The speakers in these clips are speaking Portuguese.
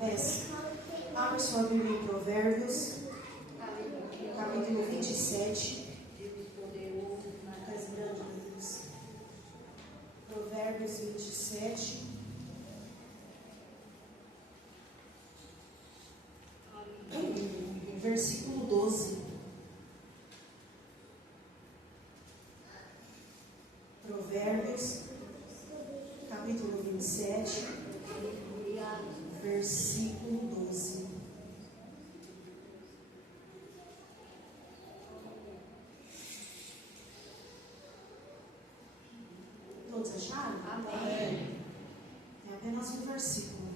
Desce. Abra sua Bíblia em Provérbios, capítulo 27. Provérbios 27. Versículo 12. Provérbios, capítulo 27, versículo 12. Todos acharam? Amém. É apenas um versículo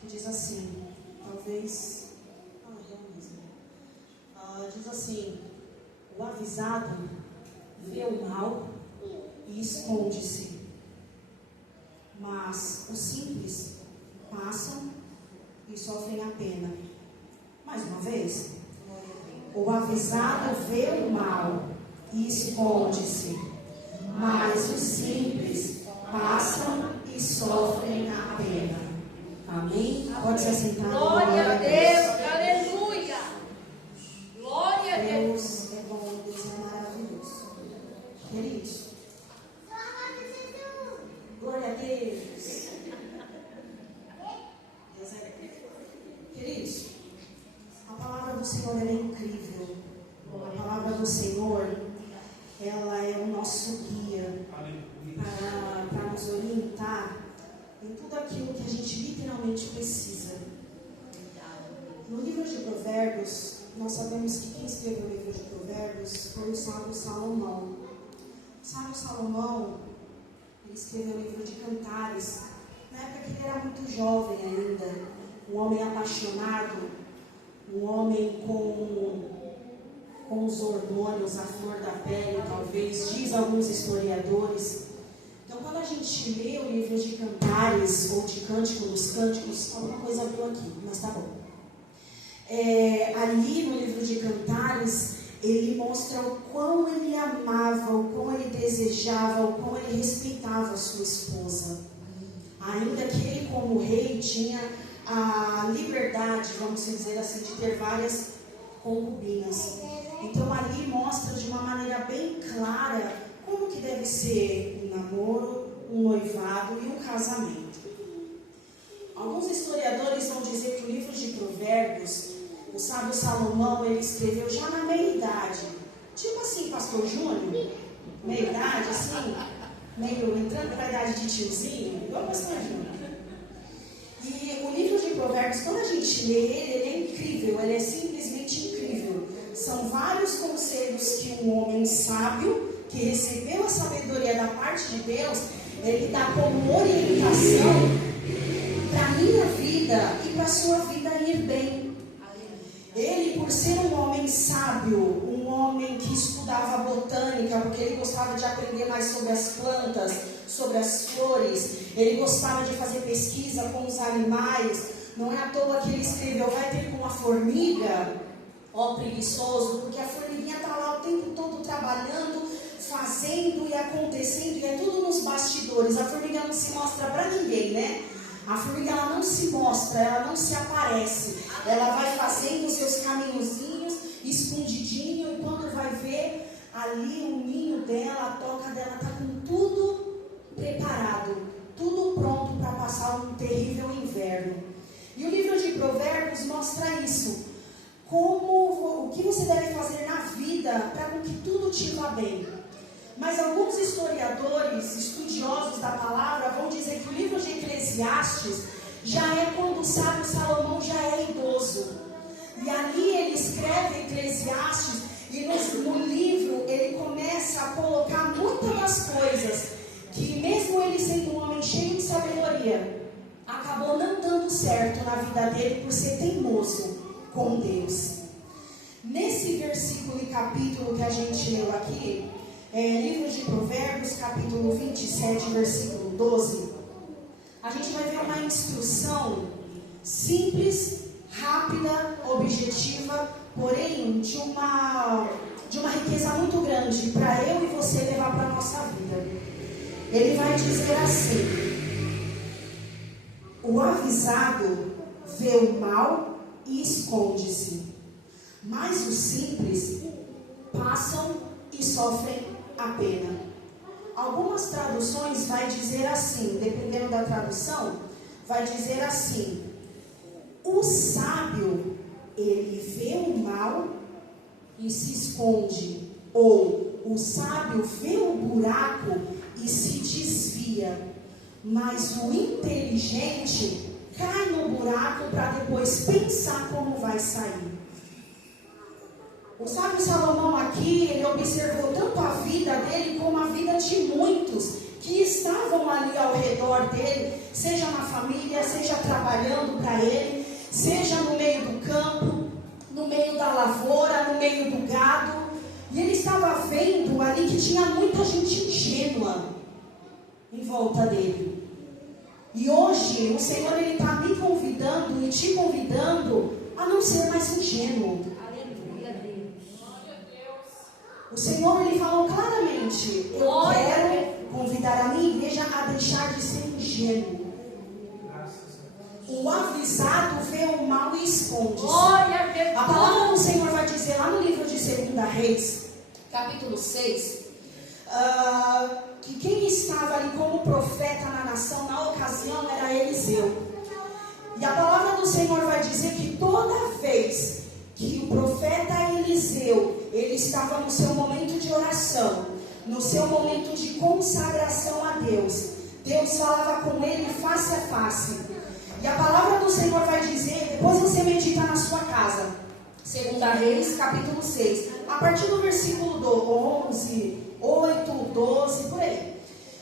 que diz assim, talvez... diz assim: o avisado vê o mal e esconde-se, mas os simples passam e sofrem a pena. Mais uma vez, o avisado vê o mal e esconde-se, mas os simples passam e sofrem a pena. Amém? Pode se assentar. Glória a Deus. Aleluia. Glória a Deus. Deus é bom, Deus é maravilhoso. Queridos, glória a Deus. Deus é bom. Queridos, a palavra do Senhor é incrível. A palavra do Senhor, ela é o nosso guia para nos orientar em tudo aquilo que a gente literalmente precisa. No livro de Provérbios, nós sabemos que quem escreveu o livro de Provérbios foi o sábio Salomão. O sábio Salomão, ele escreveu o livro de Cantares, na época que ele era muito jovem ainda, um homem apaixonado, um homem com os hormônios à flor da pele, talvez, diz alguns historiadores. Então, quando a gente lê o livro de Cantares, ou de Cânticos, alguma coisa veio aqui, mas tá bom. Ali no livro de Cantares, ele mostra o quão ele amava, o quão ele desejava, o quão ele respeitava a sua esposa. Ainda que ele, como rei, tinha a liberdade, vamos dizer assim, de ter várias concubinas. Então ali mostra de uma maneira bem clara como que deve ser um namoro, um noivado e um casamento. Alguns historiadores vão dizer que o livro de Provérbios, o sábio Salomão, ele escreveu já na meia-idade. Tipo assim, pastor Júnior, meia-idade, assim, meio entrando para a idade de tiozinho, igual o pastor Júnior. E o livro de Provérbios, quando a gente lê ele é incrível, ele é simplesmente incrível. São vários conselhos que um homem sábio, que recebeu a sabedoria da parte de Deus, ele dá como orientação para a minha vida e para a sua vida ir bem. Ele, por ser um homem sábio, um homem que estudava botânica, porque ele gostava de aprender mais sobre as plantas, sobre as flores, ele gostava de fazer pesquisa com os animais. Não é à toa que ele escreveu: vai ter com a formiga, ó preguiçoso, porque a formiguinha está lá o tempo todo trabalhando, fazendo e acontecendo, e é tudo nos bastidores. A formiga não se mostra para ninguém, né? A formiga, ela não se mostra, ela não se aparece. Ela vai fazendo os seus caminhozinhos, escondidinho, e quando vai ver, ali o ninho dela, a toca dela está com tudo preparado, tudo pronto para passar um terrível inverno. E o livro de Provérbios mostra isso. O que você deve fazer na vida para que tudo te vá bem. Mas alguns historiadores, estudiosos da palavra, vão dizer que o livro de Eclesiastes já é quando o sábio Salomão já é idoso. E ali ele escreve Eclesiastes, e no livro ele começa a colocar muitas das coisas que, mesmo ele sendo um homem cheio de sabedoria, acabou não dando certo na vida dele por ser teimoso com Deus. Nesse versículo e capítulo que a gente leu aqui, livro de Provérbios, capítulo 27, versículo 12, a gente vai ver uma instrução simples, rápida, objetiva, porém de uma riqueza muito grande para eu e você levar para a nossa vida. Ele vai dizer assim: o avisado vê o mal e esconde-se, mas os simples passam e sofrem a pena. Algumas traduções vai dizer assim, dependendo da tradução, vai dizer assim: o sábio, ele vê o mal e se esconde, ou o sábio vê o buraco e se desvia, mas o inteligente cai no buraco para depois pensar como vai sair. O sábio Salomão aqui, ele observou tanto a vida dele como a vida de muitos que estavam ali ao redor dele, seja na família, seja trabalhando para ele, seja no meio do campo, no meio da lavoura, no meio do gado. E ele estava vendo ali que tinha muita gente ingênua em volta dele. E hoje o Senhor, ele está me convidando e te convidando a não ser mais ingênuo. O Senhor, ele falou claramente: eu quero convidar a minha igreja a deixar de ser ingênuo. O avisado vê o mal e esconde-se. A palavra do Senhor vai dizer lá no livro de 2 Reis, capítulo 6, que quem estava ali como profeta na nação na ocasião era Eliseu. E a palavra do Senhor vai dizer que toda vez que o profeta Eliseu, ele estava no seu momento de oração, no seu momento de consagração a Deus, Deus falava com ele face a face. E a palavra do Senhor vai dizer, depois você medita na sua casa, 2 Reis, capítulo 6, a partir do versículo 11, 8, 12, por aí.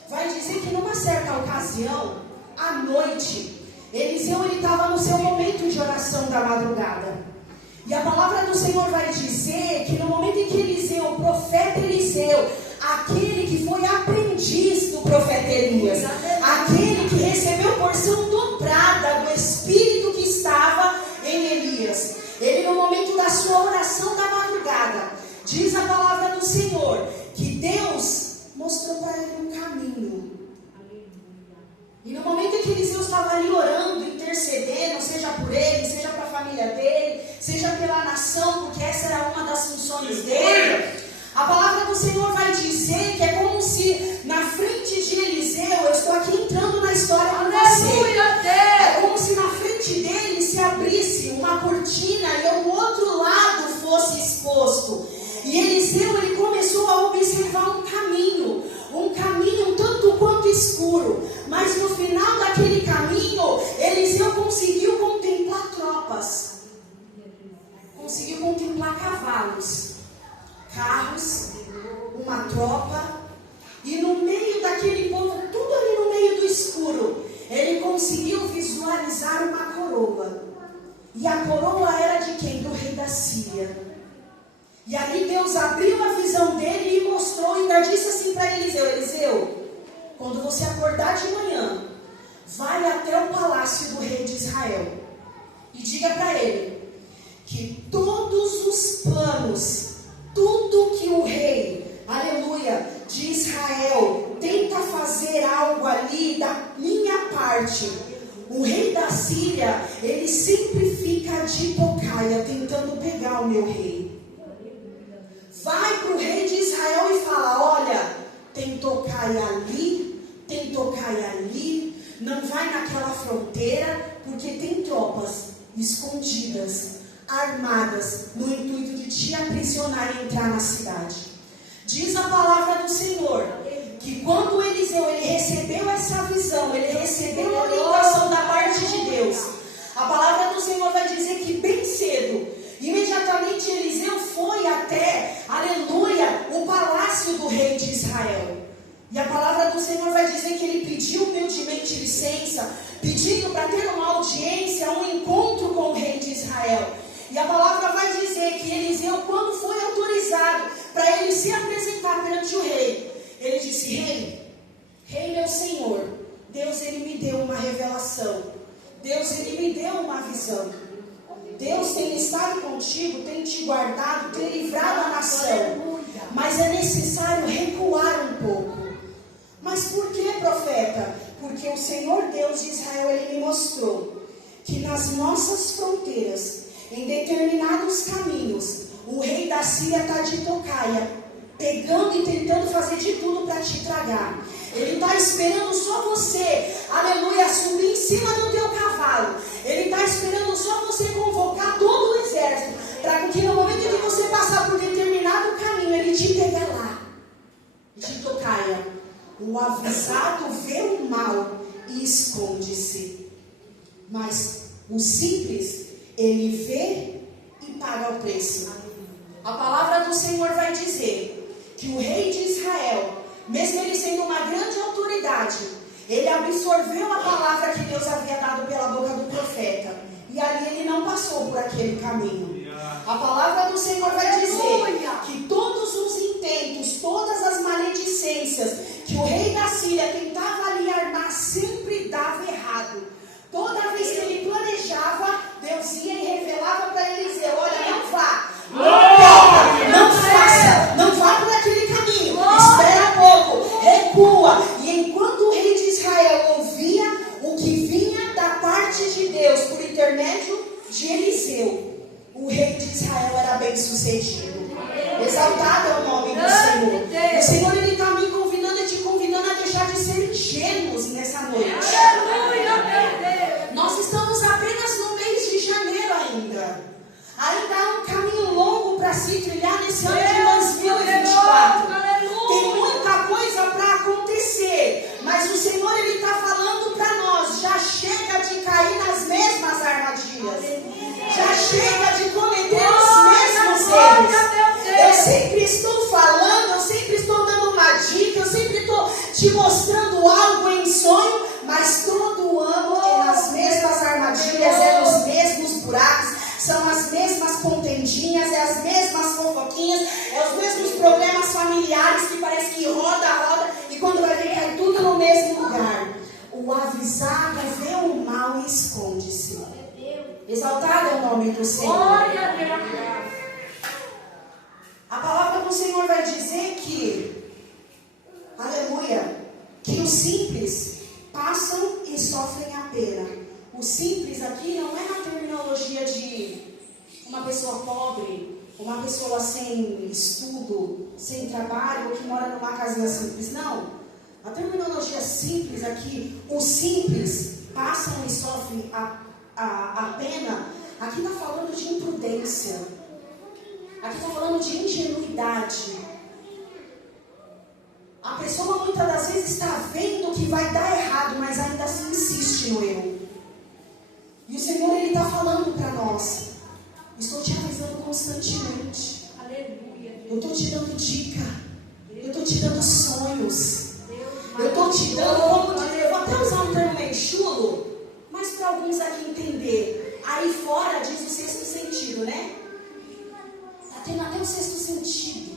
Vai dizer que numa certa ocasião, à noite, Eliseu, ele estava no seu momento de oração da madrugada. E a palavra do Senhor vai dizer que no momento em que Eliseu, o profeta Eliseu, aquele que foi aprendiz do profeta Elias, aquele que recebeu porção dobrada do Espírito que estava em Elias, ele no momento da sua oração da madrugada, diz a palavra do Senhor, que Deus mostrou para ele um caminho. E no momento em que Eliseu estava ali orando, intercedendo, seja por ele, seja para a família dele, seja pela nação, porque essa era uma das funções dele, a palavra do Senhor vai dizer que é como se na frente de Eliseu, eu estou aqui entrando na história com você, é como se na frente dele se abrisse uma cortina e o outro lado fosse exposto. E Eliseu, ele começou a observar um caminho um tanto quanto escuro, mas no final daquele caminho, Eliseu conseguiu contemplar tropas, conseguiu contemplar cavalos, carros, uma tropa, e no meio daquele povo, tudo ali no meio do escuro, ele conseguiu visualizar uma coroa, e a coroa era de quem? Do rei da Síria. E ali Deus abriu a visão dele e mostrou, e ainda disse assim para Eliseu: Eliseu, quando você acordar de manhã, vai até o palácio do rei de Israel e diga para ele que todos os planos, tudo que o rei, aleluia, de Israel tenta fazer algo ali da minha parte, o rei da Síria, ele sempre fica de tocaia tentando pegar o meu rei. Vai para o rei de Israel e fala: olha, tem tocaia ali, tem tocaia ali, não vai naquela fronteira, porque tem tropas escondidas, armadas, no intuito de te aprisionar e entrar na cidade. Diz a palavra do Senhor que quando Eliseu, ele recebeu essa visão, ele recebeu a orientação da parte de Deus, a palavra do Senhor vai dizer que bem cedo, imediatamente Eliseu foi até, aleluia, o palácio do rei de Israel. E a palavra do Senhor vai dizer que ele pediu humildemente licença, pedindo para ter uma audiência, um encontro com o rei de Israel. E a palavra vai dizer que Eliseu, quando foi autorizado para ele se apresentar perante o rei, ele disse: rei meu Senhor, Deus, ele me deu uma revelação, Deus, ele me deu uma visão. Deus tem estado contigo, tem te guardado, tem livrado a nação, mas é necessário recuar um pouco. Mas por que, profeta? Porque o Senhor Deus de Israel, ele me mostrou que nas nossas fronteiras, em determinados caminhos, o rei da Síria está de tocaia, pegando e tentando fazer de tudo para te tragar. Ele está esperando só você, aleluia, subir em cima do teu cavalo. Ele está esperando só você convocar todo o exército, para que no momento que você passar por determinado caminho, ele te pegue lá, de tocaia. O avisado vê o mal e esconde-se, mas o simples, ele vê e paga o preço. A palavra do Senhor vai dizer que o rei de Israel, mesmo ele sendo uma grande autoridade, ele absorveu a palavra que Deus havia dado pela boca do profeta, e ali ele não passou por aquele caminho. A palavra do Senhor vai dizer que todos os intentos, todas as maledicências que o rei da Síria tentava ali armar, sempre dava errado. Toda vez que ele planejava, Deus ia e revelava para Eliseu: olha, não vá, não faça, não vá por aquele caminho, espera um pouco, recua. E enquanto o rei de Israel ouvia o que vinha da parte de Deus por intermédio de Eliseu, o rei de Israel era bem sucedido. Exaltado é o nome do Senhor. O Senhor, ele está me convidando e te convidando a deixar de ser ingênuos nessa noite. Nós estamos apenas no mês de janeiro ainda. Ainda há um caminho longo para se trilhar nesse ano de 2024. Tem muita coisa para acontecer, mas o Senhor, ele está falando para nós: já chega de cair nas mesmas armadilhas, já chega de cometer os mesmos erros. Eu sempre estou falando, eu sempre estou dando uma dica, eu sempre estou te mostrando algo em sonho, mas todo ano é nas mesmas armadilhas, é nos mesmos buracos, são as mesmas contendinhas, é as mesmas fofoquinhas, é os mesmos problemas familiares que parece que roda, e quando vai ver cai tudo no mesmo lugar. O avisado vê o mal e esconde-se. Exaltado é o nome do Senhor. A palavra do Senhor vai dizer que, aleluia, que os simples passam e sofrem a pena. O simples aqui não é na terminologia de uma pessoa pobre, uma pessoa sem estudo, sem trabalho, ou que mora numa casinha simples. Não. A terminologia simples aqui, os simples passam e sofrem a pena. Aqui está falando de imprudência. Aqui está falando de ingenuidade. A pessoa muitas das vezes está vendo que vai dar errado, mas ainda assim insiste no erro. E o Senhor, ele está falando para nós: estou te avisando constantemente. Aleluia. Eu estou te dando dica. Eu estou te dando sonhos. Eu estou te dando, como dizer, eu vou até usar um termo meio chulo, mas para alguns aqui entender. Aí fora diz o sexto sentido, né? Tem até o sexto sentido,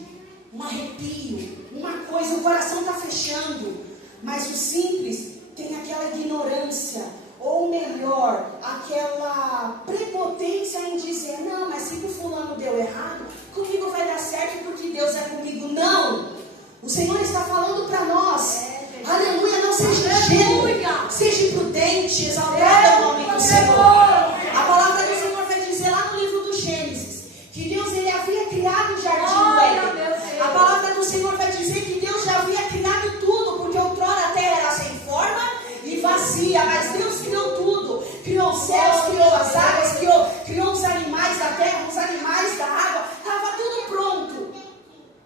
um arrepio, uma coisa, o coração está fechando, mas o simples tem aquela ignorância, ou melhor, aquela prepotência em dizer: não, mas se o fulano deu errado, comigo vai dar certo porque Deus é comigo. Não! O Senhor está falando para nós, aleluia, não seja ingênuo, seja imprudente, exaltado é o nome do Senhor. A palavra do Senhor vai dizer lá no livro do Gênesis que Deus, ele havia criado o jardim do Éden. A palavra do Senhor vai dizer que Deus já havia criado tudo, porque outrora a terra era sem forma e vazia, mas Deus criou tudo. Criou os céus, criou as águas, criou os animais da terra, os animais da água, estava tudo pronto.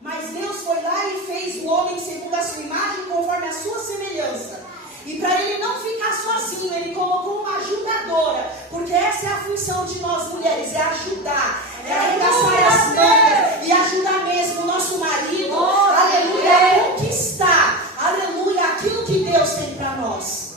Mas Deus foi lá e fez o homem segundo a sua imagem, conforme a sua semelhança. E para ele não ficar sozinho, ele colocou uma ajudadora, porque essa é a função de nós mulheres, é ajudar, é arregaçar as mangas e ajudar mesmo o nosso marido, aleluia, a conquistar, aleluia, aquilo que Deus tem para nós.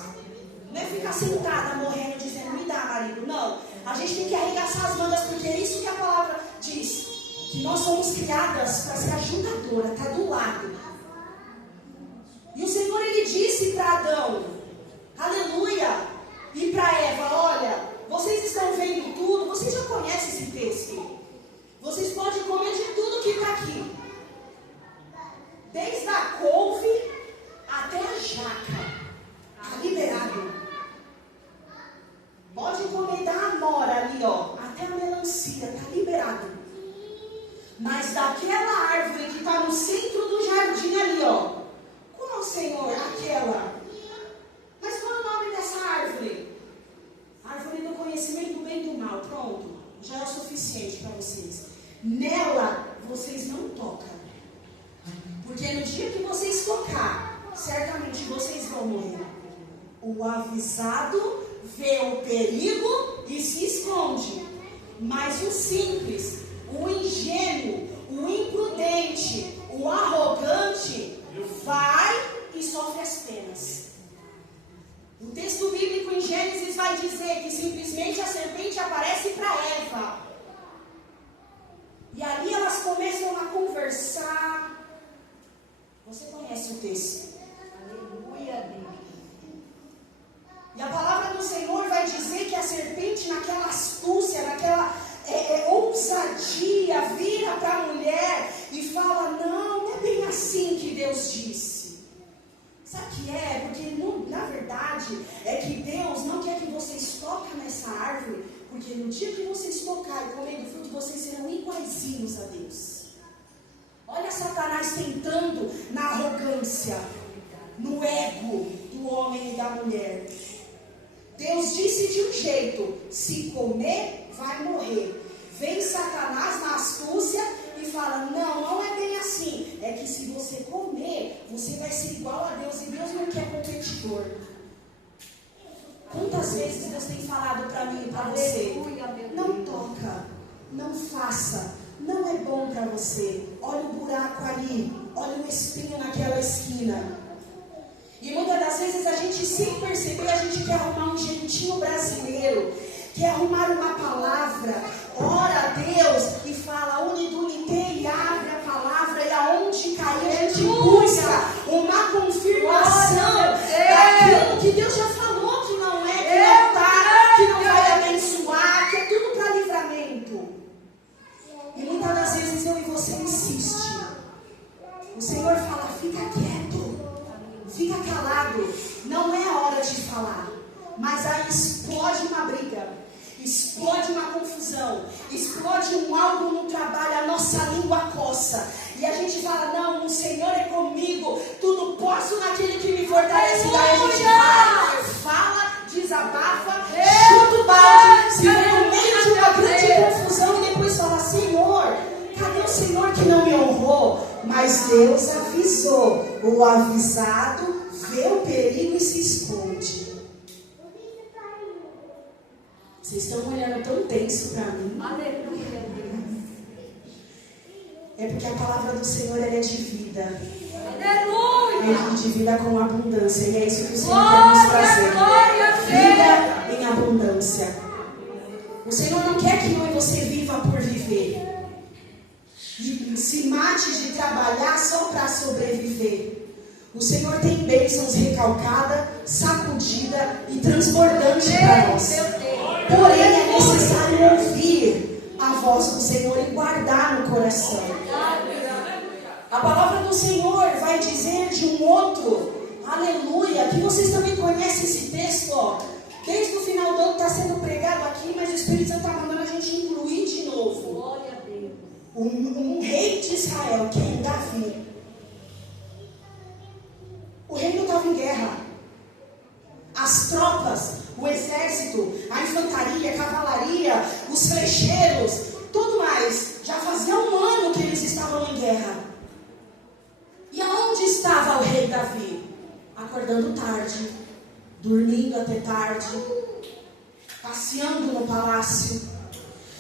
Não é ficar sentada morrendo dizendo: me dá, marido. Não, a gente tem que arregaçar as mangas, porque é isso que a palavra diz, que nós somos criadas para ser ajudadora, está do lado. E o Senhor, ele disse para Adão, aleluia, e para Eva: olha, vocês estão vendo tudo, vocês já conhecem esse texto, vocês podem comer de tudo que está aqui, desde a couve até a jaca, está liberado, pode comer Mas daquela árvore que está no centro do jardim ali, ó. Qual, Senhor? Aquela. Mas qual é o nome dessa árvore? Árvore do conhecimento do bem e do mal. Pronto. Já é o suficiente para vocês. Nela, vocês não tocam. Porque no dia que vocês tocar, certamente vocês vão morrer. O avisado vê o perigo e se esconde. Mas o simples, o ingênuo, o imprudente, o arrogante, vai e sofre as penas. O texto bíblico em Gênesis vai dizer que simplesmente a serpente aparece para Eva. E ali elas começam a conversar. Você conhece o texto? Aleluia, Deus. E a palavra do Senhor vai dizer que a serpente, naquela astúcia, naquela ousadia, vira para a mulher e fala: não é bem assim que Deus disse. Sabe o que é? Porque na verdade é que Deus não quer que vocês toquem nessa árvore, porque no dia que vocês tocarem e comerem do fruto, vocês serão iguaizinhos a Deus. Olha Satanás tentando na arrogância, no ego do homem e da mulher. Deus disse de um jeito: se comer, vai morrer. Vem Satanás na astúcia e fala: não é bem assim. É que se você comer, você vai ser igual a Deus. E Deus não quer competidor. Quantas vezes Deus tem falado para mim e para você: não toca, não faça, não é bom para você. Olha o buraco ali, olha o espinho naquela esquina. E muitas das vezes a gente, sem perceber, a gente quer arrumar um jeitinho brasileiro, quer arrumar uma palavra, ora a Deus e fala unidunite e abre a palavra, e aonde cair a gente busca uma confirmação daquilo que Deus já falou que não é, que não está, que não vai abençoar, que é tudo para livramento. E muitas das vezes eu e você insiste. O Senhor fala: fica quieto. Fica calado, não é a hora de falar. Mas aí explode uma briga, explode uma confusão, explode algo no trabalho, a nossa língua coça. E a gente fala: não, o Senhor é comigo, tudo posso naquele que me fortalece. E aí a gente vai, fala, desabafa, chuta o balde, se vê no meio de uma grande confusão e depois fala: Senhor, cadê o Senhor que não me honrou? Mas Deus avisou. O avisado vê o perigo e se esconde. Vocês estão olhando tão tenso para mim. Aleluia, É porque a palavra do Senhor ela é de vida. aleluia. É de vida com abundância. E é isso que o Senhor quer nos trazer. Vida em abundância. O Senhor não quer que eu e você viva por viver. E se mate de trabalhar só para sobreviver. O Senhor tem bênçãos recalcada, sacudida e transbordante para nós. Porém é necessário ouvir a voz do Senhor e guardar no coração. A palavra do Senhor vai dizer de um outro, aleluia, que vocês também conhecem esse texto, ó. Desde o final do ano está sendo pregado aqui, mas o Espírito Santo está mandando a gente incluir de novo. Glória a Deus. Um rei de Israel, que é Davi. O reino estava em guerra. As tropas, o exército, a infantaria, a cavalaria, os flecheiros, tudo mais, já fazia um ano que eles estavam em guerra. E aonde estava o rei Davi? Acordando tarde, dormindo até tarde, passeando no palácio.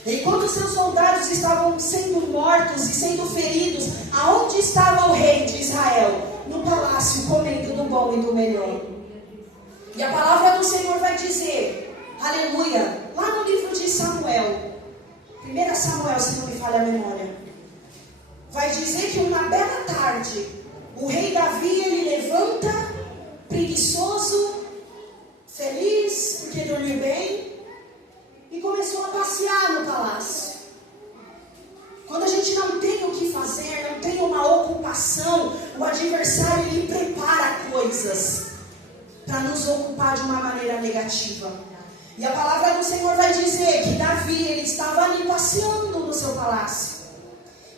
Enquanto seus soldados estavam sendo mortos e sendo feridos, aonde estava o rei de Israel? No palácio, comendo do bom e do melhor. E a palavra do Senhor vai dizer, aleluia, lá no livro de Samuel, 1 Samuel, se não me falha a memória, vai dizer que uma bela tarde, o rei Davi, ele levanta, preguiçoso, feliz, porque dormiu bem, e começou a passear no palácio. Quando a gente não tem o que fazer, não tem uma ocupação, o adversário ele prepara coisas para nos ocupar de uma maneira negativa. E a palavra do Senhor vai dizer que Davi ele estava ali passeando no seu palácio.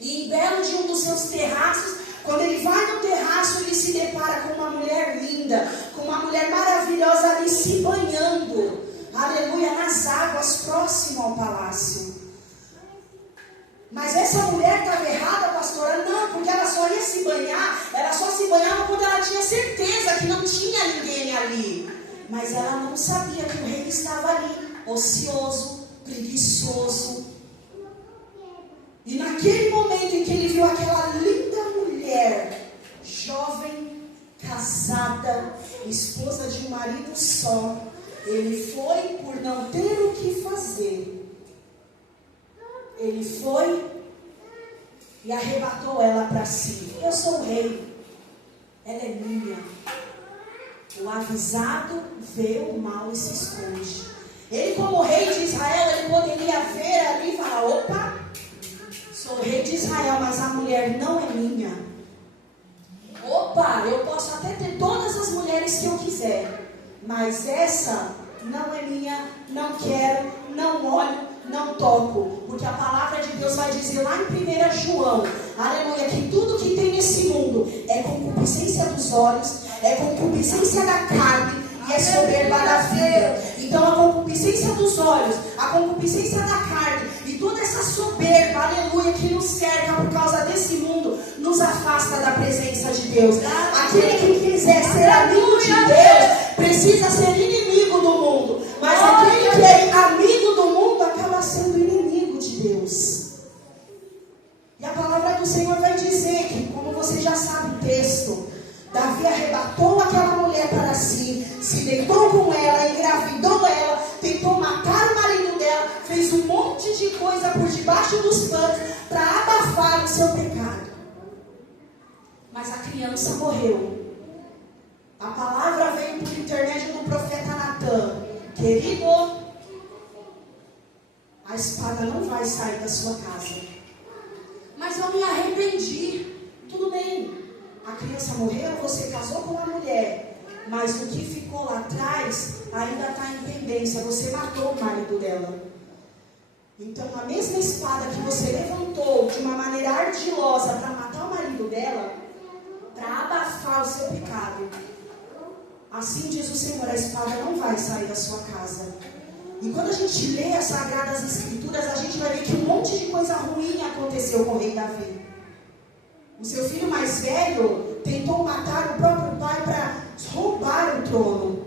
E em belo de um dos seus terraços, quando ele vai no terraço, ele se depara com uma mulher linda, com uma mulher maravilhosa ali se banhando, aleluia, nas águas próximo ao palácio. Mas essa mulher estava errada, pastora? Não, porque ela só ia se banhar, ela só se banhava quando ela tinha certeza que não tinha ninguém ali. Mas ela não sabia que o rei estava ali, ocioso, preguiçoso. E naquele momento em que ele viu aquela linda mulher, jovem, casada, esposa de um marido só, ele foi por não ter o que fazer. Ele foi e arrebatou ela para si. Eu sou o rei, ela é minha. O avisado vê o mal e se esconde. Ele, como rei de Israel, ele poderia ver ali e falar: opa, sou o rei de Israel, mas a mulher não é minha. Opa, eu posso até ter todas as mulheres que eu quiser, mas essa não é minha, não quero, não olho, não toco. Porque a palavra de Deus vai dizer lá em 1 João, aleluia, que tudo que tem nesse mundo é concupiscência dos olhos, é concupiscência da carne e é soberba da vida. Então a concupiscência dos olhos, a concupiscência da carne e toda essa soberba, aleluia, que nos cerca por causa desse mundo, nos afasta da presença de Deus. Aquele que quiser ser amigo de Deus precisa ser inimigo do mundo. Mas aquele que é amigo do mundo acaba sendo inimigo de Deus. E a palavra do Senhor vai dizer que, como você já sabe o texto, Davi arrebatou aquela mulher para si, se deitou com ela, engravidou ela, tentou matar o marido dela, fez um monte de coisa por debaixo dos panos para abafar o seu pecado. Mas a criança morreu. A palavra veio por intermédio do profeta Natan: querido, a espada não vai sair da sua casa. Mas eu me arrependi. Tudo bem. A criança morreu, você casou com uma mulher, mas o que ficou lá atrás ainda está em pendência. Você matou o marido dela. Então a mesma espada que você levantou de uma maneira ardilosa para matar o marido dela, para abafar o seu pecado, assim diz o Senhor, a espada não vai sair da sua casa. E quando a gente lê as Sagradas Escrituras, a gente vai ver que um monte de coisa ruim aconteceu com o rei Davi. O seu filho mais velho tentou matar o próprio pai para roubar o trono.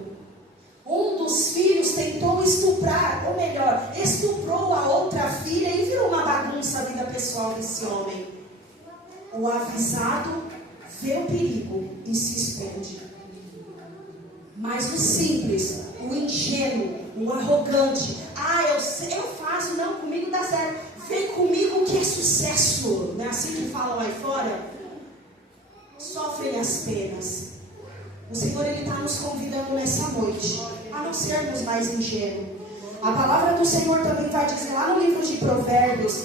Um dos filhos tentou estuprar, ou melhor, estuprou a outra filha e virou uma bagunça a vida pessoal desse homem. O avisado vê o perigo e se esconde. Mas o simples, o ingênuo, o arrogante: eu faço, não, comigo dá certo, vem comigo que é sucesso, não é assim que falam aí fora? Sofrem as penas. O Senhor, Ele está nos convidando nessa noite a não sermos mais ingênuos. A palavra do Senhor também vai dizer lá no livro de Provérbios,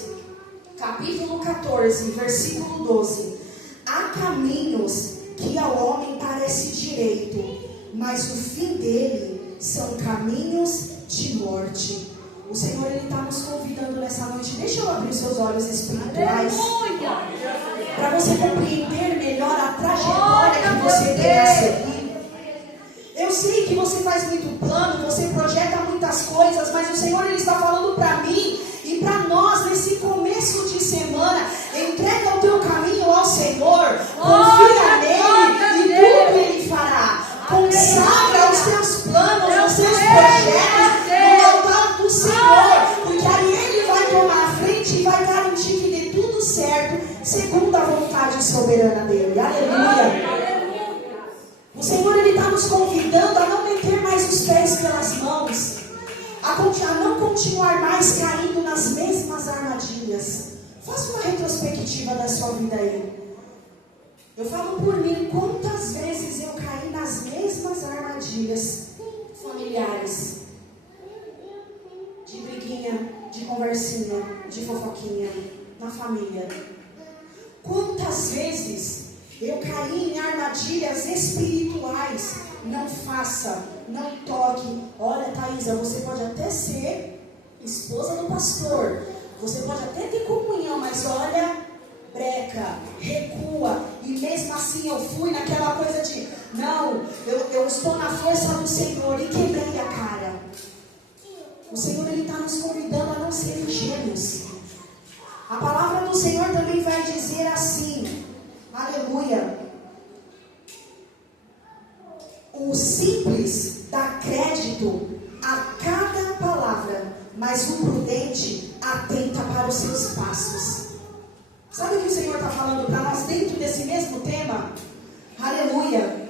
capítulo 14, versículo 12: há caminhos que ao homem parece direito, mas o fim dele são caminhos de morte. O Senhor, Ele está nos convidando nessa noite. Deixa eu abrir os seus olhos espirituais para você compreender melhor a trajetória que você tem a seguir. Eu sei que você faz muito plano, você projeta muitas coisas, mas o Senhor, Ele está falando para mim e para nós nesse começo de semana: entrega o teu caminho ao Senhor, confia nele e tudo Ele fará. Consagra os teus planos, os teus projetos no altar do Senhor, porque aí Ele vai tomar a frente e vai garantir que dê tudo certo, segundo a vontade soberana dEle. Aleluia! O Senhor, Ele está nos convidando a não meter mais os pés pelas mãos, a não continuar mais caindo nas mesmas armadilhas. Faça uma retrospectiva da sua vida aí. Eu falo por mim, quantas vezes eu caí nas mesmas armadilhas familiares, de briguinha, de conversinha, de fofoquinha na família. Quantas vezes eu caí em armadilhas espirituais. Não faça, não toque. Olha, Thaisa, você pode até ser esposa do pastor, você pode até ter comunhão, mas olha, peca, recua, e mesmo assim eu fui naquela coisa de, não, eu estou na força do Senhor, e quebrei a cara. O Senhor, Ele está nos convidando a não ser ingênuos. A palavra do Senhor também vai dizer assim, aleluia, o simples dá crédito a cada palavra, mas o prudente atenta para os seus passos. Sabe o que o Senhor está falando para nós dentro desse mesmo tema? Aleluia.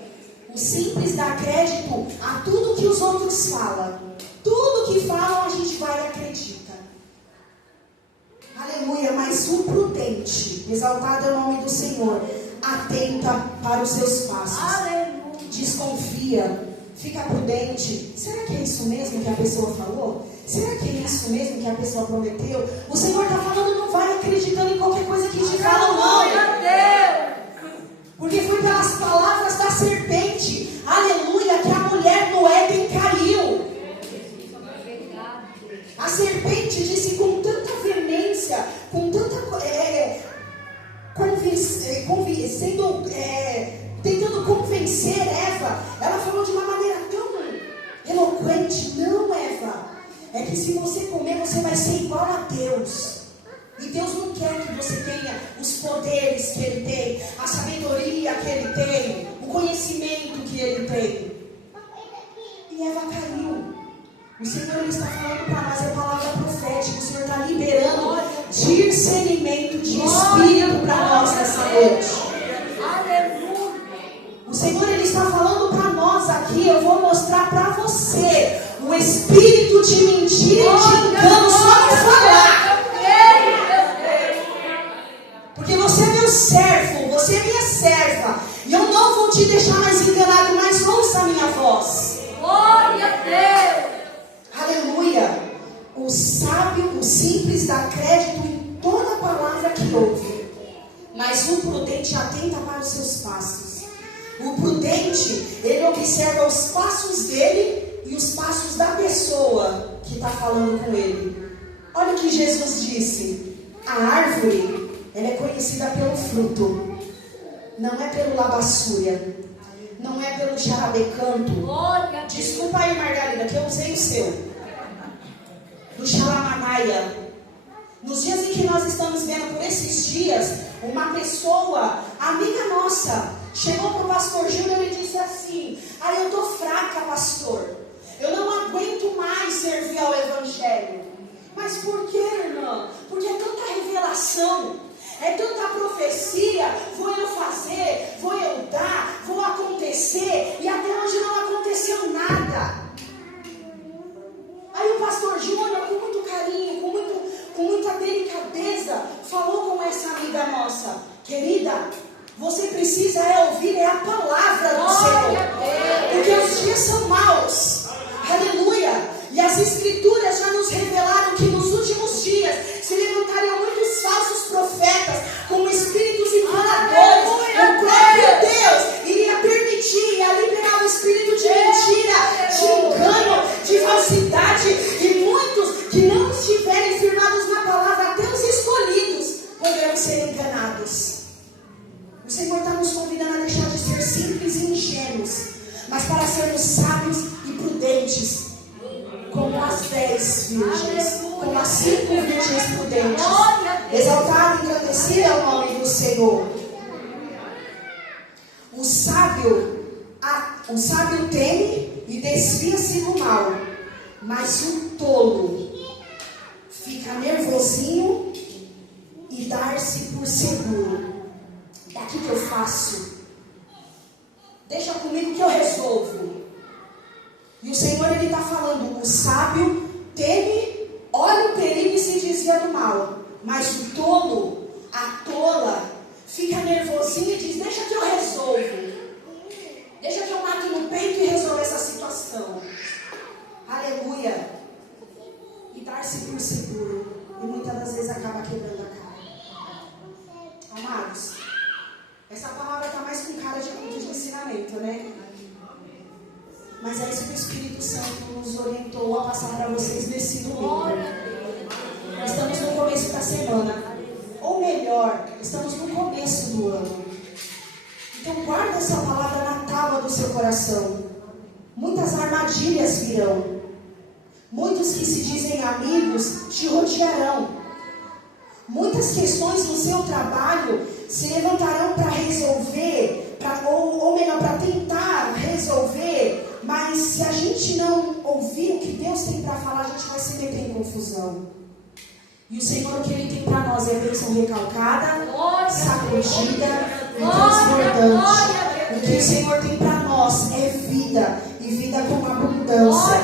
O simples dá crédito a tudo que os outros falam. Tudo que falam a gente vai e acredita. Aleluia. Mas o prudente, exaltado é o nome do Senhor, atenta para os seus passos. Aleluia. Desconfia. Fica prudente. Será que é isso mesmo que a pessoa falou? Será que é isso mesmo que a pessoa prometeu? O Senhor está falando, não vai acreditando em qualquer coisa que te falam, não. Porque foi pelas palavras da serpente, aleluia, que a mulher no Éden caiu. A serpente disse com tanta veemência, com tanta tentando convencer Eva. Ela falou de uma maneira tão eloquente: não, Eva, é que se você comer, você vai ser igual a Deus. E Deus não quer que você tenha os poderes que Ele tem, a sabedoria que Ele tem, o conhecimento que Ele tem. E Eva caiu. O Senhor, Ele está falando para nós, é palavra profética. O Senhor está liberando discernimento de espírito para nós nessa noite. O Senhor, Ele está falando para nós aqui, eu vou mostrar para você o espírito de mentira e de engano só de falar. Porque você é meu servo, você é minha serva, e eu não vou te deixar mais enganado, mas ouça a minha voz. Glória a Deus. Aleluia. O sábio, o simples dá crédito em toda palavra que ouve, mas o prudente atenta para os seus passos. O prudente, ele observa os passos dele e os passos da pessoa que está falando com ele. Olha o que Jesus disse: a árvore, ela é conhecida pelo fruto, não é pelo labaçúria, não é pelo xarabecanto. Desculpa aí, Margarida, que eu usei o seu, do xalamanaia. Nos dias em que nós estamos vendo, por esses dias, uma pessoa, amiga nossa, chegou para o pastor Júnior e disse assim: eu estou fraca, pastor, eu não aguento mais servir ao evangelho. Mas por que, irmã? Porque é tanta revelação, é tanta profecia, vou eu fazer, vou eu dar, vou acontecer, e até hoje não aconteceu nada. Aí o pastor Júnior, com muito carinho, com muita delicadeza, falou com essa amiga nossa: querida, você precisa ouvir a palavra do Senhor, porque os dias são maus. Aleluia. E as escrituras já nos revelaram que nos últimos dias se levantariam muitos falsos profetas com espíritos enganadores. O próprio Deus iria permitir, ia liberar o espírito de mentira, de engano, de falsidade, e muitos que não estiverem firmados na palavra, até os escolhidos, poderão ser enganados. O Senhor está nos convidando a deixar de ser simples e ingênuos, mas para sermos sábios e prudentes, como as 10 virgens, como as 5 virgens prudentes. Exaltado e engrandecido é o nome do Senhor. O sábio teme e desvia-se do mal, mas o tolo fica nervosinho e dar-se por seguro. Daqui que eu faço, deixa comigo que eu resolvo. E o Senhor, Ele está falando: o sábio teme, olha o perigo e se desvia do mal, mas o tolo, a tola, fica nervosinho e diz: deixa que eu resolvo, deixa que eu mato no peito e resolvo essa situação. Aleluia. E dar-se por seguro, e muitas das vezes acaba quebrando a cara. Amados, essa palavra está mais com cara de culto de ensinamento, né? Mas é isso que o Espírito Santo nos orientou a passar para vocês nesse domingo. Estamos no começo da semana. Ou melhor, estamos no começo começo do ano. Então guarda essa palavra na tábua do seu coração. Muitas armadilhas virão. Muitos que se dizem amigos te rodearão. Muitas questões no seu trabalho se levantarão para resolver, ou melhor, para tentar resolver. Mas se a gente não ouvir o que Deus tem para falar, a gente vai se meter em confusão. E o Senhor, o que Ele tem para nós é bênção recalcada, sacudida e transbordante. O que o Senhor tem para nós é vida, e vida com abundância.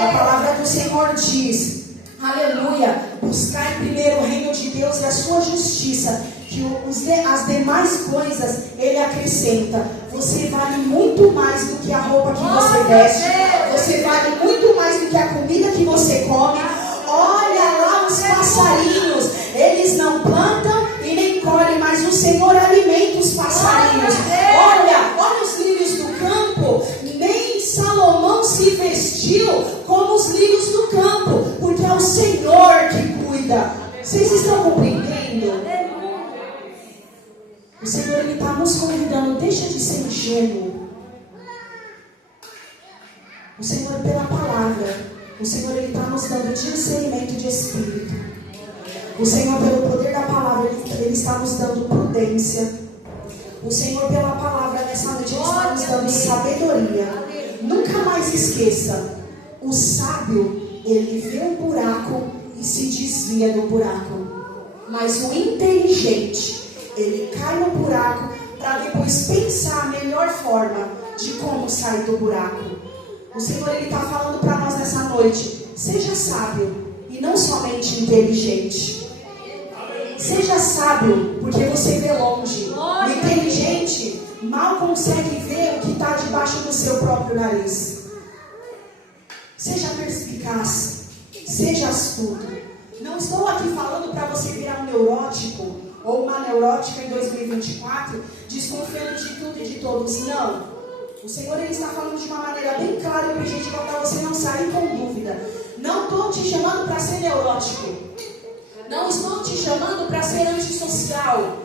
A palavra do Senhor diz, aleluia, buscar primeiro o reino de Deus e a sua justiça, que as demais coisas Ele acrescenta. Você vale muito mais do que a roupa que você veste. Você vale muito mais do que a comida que você come. Olha lá os passarinhos, eles não plantam e nem colhem, mas o Senhor alimenta os passarinhos. Olha os lírios do campo, nem Salomão se vestiu como os lírios do campo, porque é o Senhor que cuida. Vocês estão compreendendo? O Senhor, Ele está nos convidando, deixa de ser ingênuo. O Senhor, pela palavra, o Senhor, Ele está nos dando discernimento de espírito. O Senhor, pelo poder da palavra, Ele está nos dando prudência. O Senhor, pela palavra, nessa noite, Ele está nos dando sabedoria. Nunca mais esqueça, o sábio, ele vê um buraco e se desvia do buraco. Mas o inteligente, ele cai no buraco para depois pensar a melhor forma de como sair do buraco. O Senhor, Ele está falando para nós nessa noite, seja sábio e não somente inteligente. Seja sábio, porque você vê longe. O inteligente mal consegue ver o que está debaixo do seu próprio nariz. Seja perspicaz, seja astuto. Não estou aqui falando para você virar um neurótico ou uma neurótica em 2024, desconfiando de tudo e de todos. Não. O Senhor, Ele está falando de uma maneira bem clara e objetiva para você não sair com dúvida. Não estou te chamando para ser neurótico. Não estou te chamando para ser antissocial,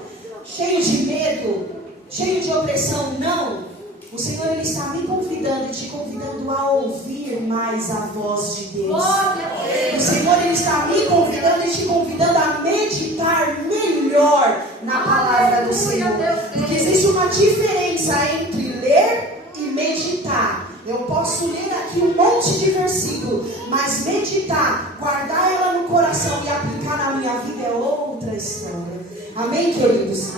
cheio de medo, cheio de opressão. Não. O Senhor, Ele está me convidando e te convidando a ouvir mais a voz de Deus. O Senhor, Ele está me convidando e te convidando a meditar melhor na palavra do Senhor. Porque existe uma diferença entre ler e meditar. Eu posso ler aqui um monte de versículo, mas meditar, guardar ela no coração e aplicar na minha vida é outra história. Amém, queridos?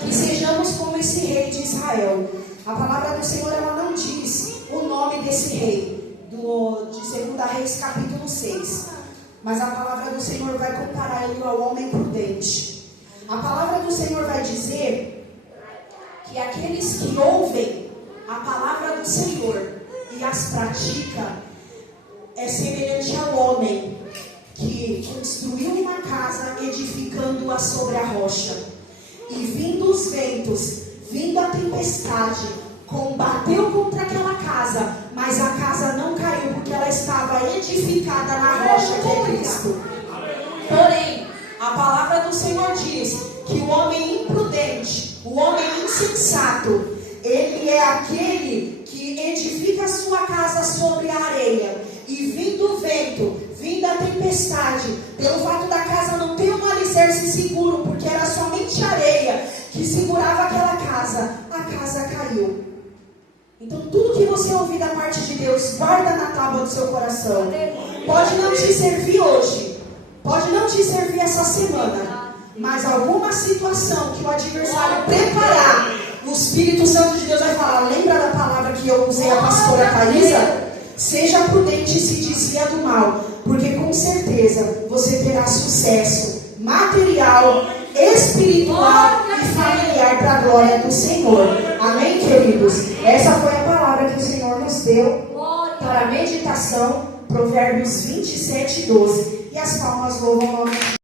Que sejamos como esse rei de Israel. A palavra do Senhor, ela não diz o nome desse rei, de 2 Reis capítulo 6. Mas a palavra do Senhor vai comparar ele ao homem prudente. A palavra do Senhor vai dizer que aqueles que ouvem a palavra do Senhor e as pratica é semelhante ao homem que construiu uma casa edificando-a sobre a rocha. E vindo os ventos, vindo a tempestade, combateu contra aquela casa, mas a casa não caiu porque ela estava edificada na rocha que é Cristo. Porém, a palavra do Senhor diz que o homem imprudente, o homem insensato, ele é aquele que edifica a sua casa sobre a areia. E vindo o vento, vindo a tempestade, pelo fato da casa não ter um alicerce seguro, porque era somente areia que segurava aquela casa, a casa caiu. Então tudo que você ouvir da parte de Deus, guarda na tábua do seu coração. Pode não te servir hoje, pode não te servir essa semana, mas alguma situação que o adversário preparar, o Espírito Santo de Deus vai falar, lembra da palavra que eu usei a pastora Thaisa? Seja prudente e se desvia do mal, porque com certeza você terá sucesso material, espiritual e familiar para a glória do Senhor. Amém, queridos? Essa foi a palavra que o Senhor nos deu para a meditação, Provérbios 27:12. E as palmas louvam o nome de Deus.